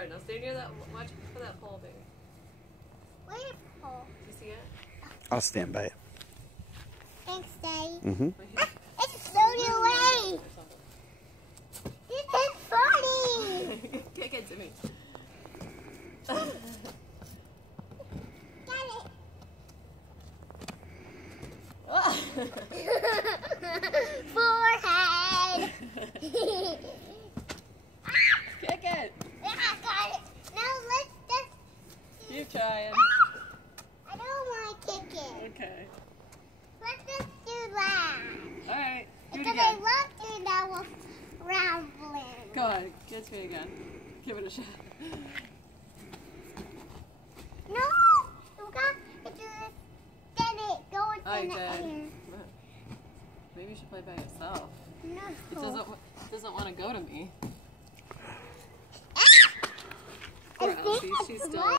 Alright, now stay near that. Watch for that pole, baby. Where's the pole? Do you see it? I'll stand by it. Thanks, Daddy. Mm-hmm. It's floating away. This is funny. Kick it to me. Got it. Forehead. Kick it. Yeah, I got it. Now let's just. Keep trying. I don't want to kick it. Okay. Let's just do that. Alright. Do it Because I again. love doing that with rambling. Go on. Give it to me again. Give it a shot. No! You got to do this. Get it. Go I in the did. air. Maybe you should play by yourself. No. It doesn't want to go to me. I Poor think Elsie, it's she's right. still